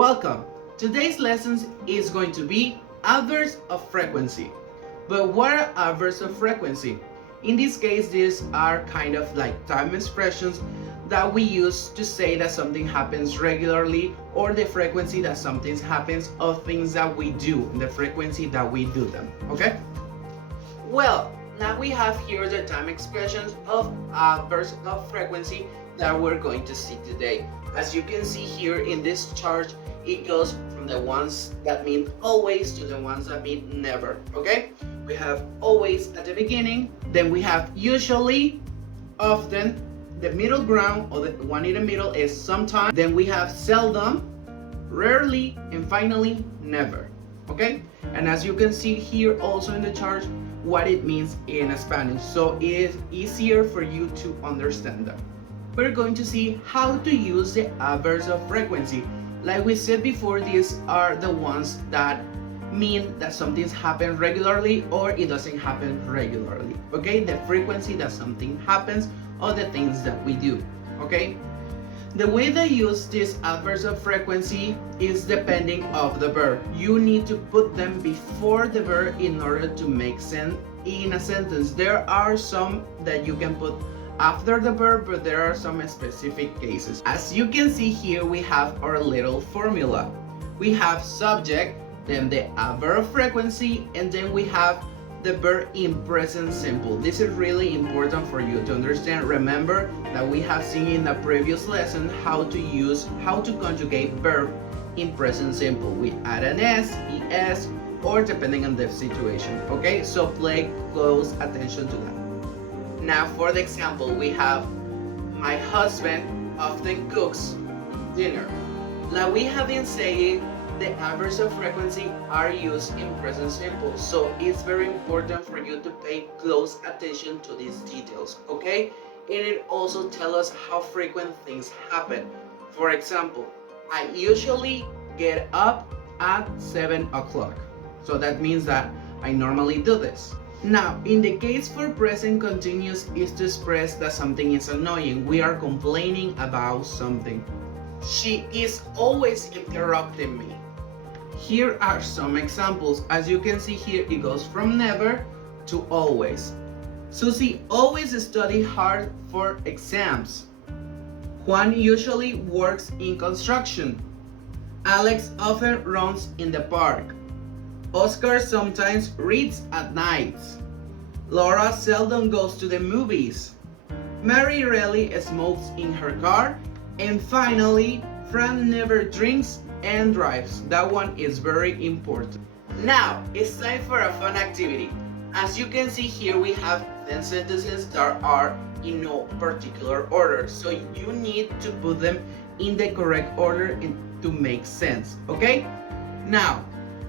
Welcome! Today's lesson is going to be adverbs of frequency. But what are adverbs of frequency? In this case, these are kind of like time expressions that we use to say that something happens regularly, or the frequency that something happens, of things that we do, the frequency that we do them, okay? Well, now we have here the time expressions of adverbs of frequency that we're going to see today. As you can see here in this chart, it goes from the ones that mean always to the ones that mean never, okay? We have always at the beginning, then we have usually, often, the middle ground, or the one in the middle is sometimes, then we have seldom, rarely, and finally never, okay? And as you can see here also in the chart, what it means in Spanish, so it is easier for you to understand them. We're going to see how to use the adverbs of frequency. Like we said before, these are the ones that mean that something's happened regularly or it doesn't happen regularly, okay? The frequency that something happens or the things that we do, okay? The way they use these adverbs of frequency is depending of the verb. You need to put them before the verb in order to make sense in a sentence. There are some that you can put after the verb, but there are some specific cases. As you can see here, we have our little formula. We have subject, then the adverb of frequency, and then we have the verb in present simple. This is really important for you to understand. Remember that we have seen in the previous lesson how to conjugate verb in present simple. We add an s, es, or depending on the situation, okay? So pay close attention to that. Now for the example, we have my husband often cooks dinner. Like we have been saying, the adverbs of frequency are used in present simple, so it's very important for you to pay close attention to these details, okay? And it also tells us how frequent things happen. For example, I usually get up at 7 o'clock. So that means that I normally do this. Now, in the case for present continuous is to express that something is annoying. We are complaining about something. She is always interrupting me. Here are some examples. As you can see here, it goes from never to always. Susie always studies hard for exams. Juan usually works in construction. Alex often runs in the park. Oscar sometimes reads at night. Laura seldom goes to the movies. Mary rarely smokes in her car. And finally, Fran never drinks and drives. That one is very important. Now, it's time for a fun activity. As you can see here, we have 10 sentences that are in no particular order. So you need to put them in the correct order to make sense, okay? Now,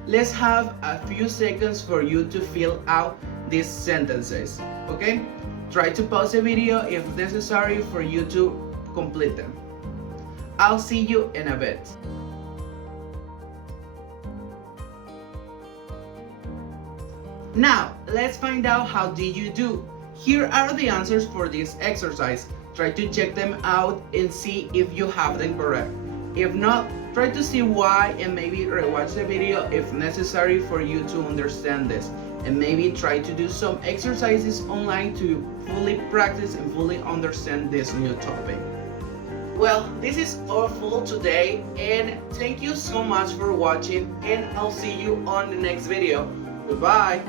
let's have a few seconds for you to fill out these sentences, okay? Try to pause the video if necessary for you to complete them. I'll see you in a bit. Now, let's find out how did you do. Here are the answers for this exercise. Try to check them out and see if you have them correct. If not, try to see why and maybe rewatch the video if necessary for you to understand this. And maybe try to do some exercises online to fully practice and fully understand this new topic. Well, this is all for today, and thank you so much for watching, and I'll see you on the next video. Goodbye!